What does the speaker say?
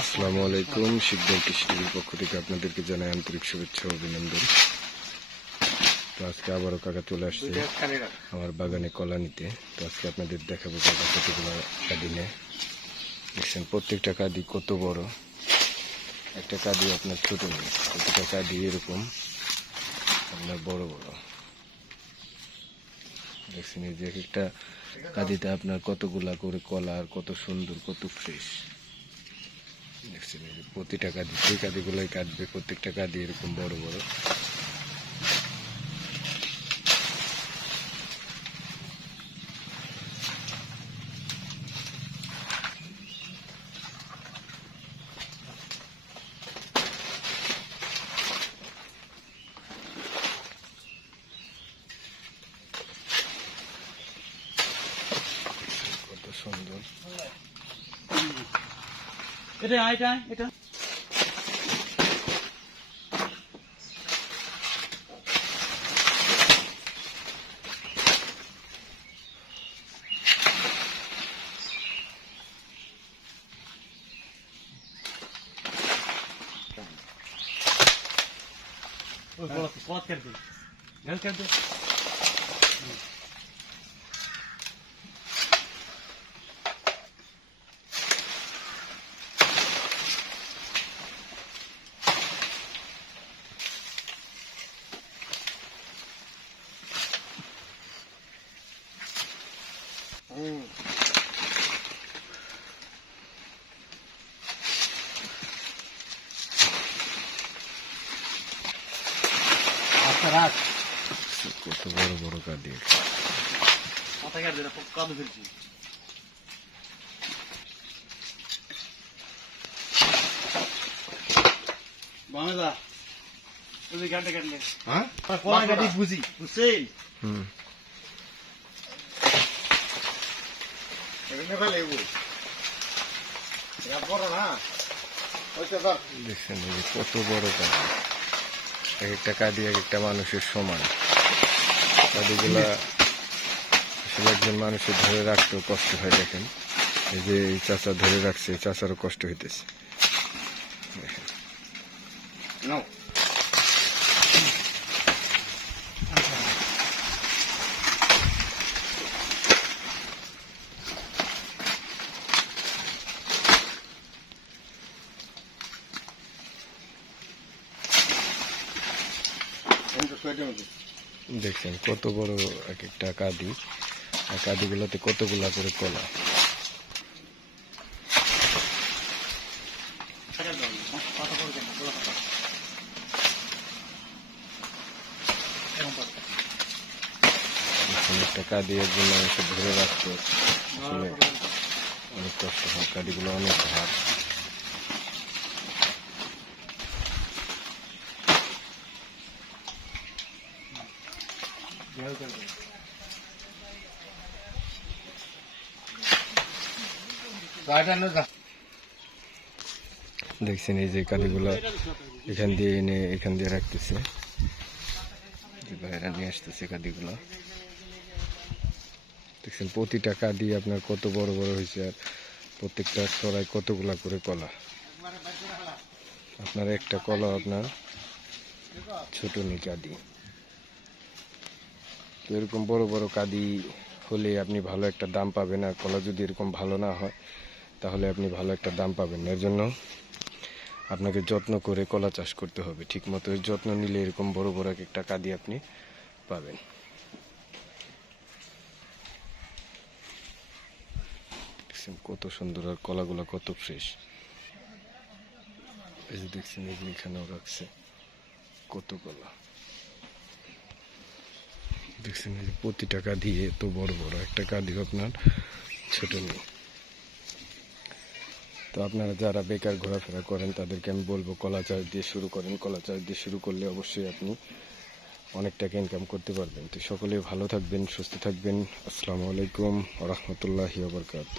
আসসালামু আলাইকুম শিখবেন কৃষি টিভির পক্ষ থেকে আপনাদেরকে জানাই আন্তরিক শুভেচ্ছা অভিনন্দন। তো আজকে আবারও কাকা চলে আসছে আমার বাগানে কলা নিতে। তো আজকে আপনাদের দেখাবো কাকা কতগুলো কাঁদি নেয়। দেখছেন, প্রত্যেকটা কাঁদি কত বড়। একটা কাঁদি আপনার ছোট নেই প্রত্যেকটা কাঁদি এরকম আপনার বড় বড়। দেখছেন, এই যে একটা কাঁদিতে আপনার কতগুলা করে কলা আর কত সুন্দর, কত ফ্রেশ দেখছেন এই যে প্রতিটা কাঁদি সেই কাঁদিগুলোই কাটবে প্রত্যেকটা কাঁদি এরকম বড় বড়। সুন্দর। এটা এটা এটা ওই পথ পথ কেটে দে গেল আচ্ছা রাখ কত বড় বড় মাথা কেটে কাঁদে ফেলছি। বাংলা ওই গানটা কাটলে। হ্যাঁ? কোন গাড়ি বুঝি? বুঝছেন হুম। এখানে ফেলে এগো এটা বড় না। ওইটা ধর। দেখছেন কত বড় কাঁদি এক একটা কাঁদি এক একটা মানুষের সমান। কাঁদিগুলা আসলে একজন মানুষের ধরে রাখতেও কষ্ট হয়, দেখেন। এই যে এই চাচা ধরে রাখছে চাচারও কষ্ট হইতেছে। নাও। দেখছেন, কত বড় এক একটা কাঁদি। আর কাঁদিগুলোতে কতগুলা করে কলা? একজন মানুষের ধরে অনেক কষ্ট হয় অনেক ভার। দেখছেন এই যে কাঁদিগুলো এখান দিয়ে এনে এখান দিয়ে রাখতেছে। যে ভাইরা নিয়ে আসতেছে কাঁদিগুলো দেখছেন প্রতিটা কাঁদি আপনার কত বড় বড় হয়েছে আর প্রত্যেকটা সরাই কতগুলা করে কলা। আপনার একটা কলা আপনার ছোট কাঁদি তো এরকম বড় বড় কাঁদি হলে আপনি ভালো একটা দাম পাবেন আর কলা যদি এরকম ভালো না হয়, তাহলে আপনি ভালো একটা দাম পাবেন। এর জন্য আপনাকে যত্ন করে কলা চাষ করতে হবে। ঠিক মতো যত্ন নিলে এরকম বড় বড় একটা কাঁদি আপনি পাবেন। কত সুন্দর আর কলাগুলো কত ফ্রেশ এই যে দেখছেন যে এখানেও রাখছে। কত কলা। দেখছেন যে প্রতিটা কাঁদি এত বড় বড় একটা কাঁদি আপনার ছোট নেই তো আপনারা যারা বেকার ঘোরাফেরা করেন, তাদেরকে আমি বলব, কলা চাষ দিয়ে শুরু করেন। কলা চাষ দিয়ে শুরু করলে অবশ্যই আপনি অনেক টাকা ইনকাম করতে পারবেন। তো সকলে ভালো থাকবেন, সুস্থ থাকবেন। আসসালামু আলাইকুম রহমতুল্লাহি আবরকাত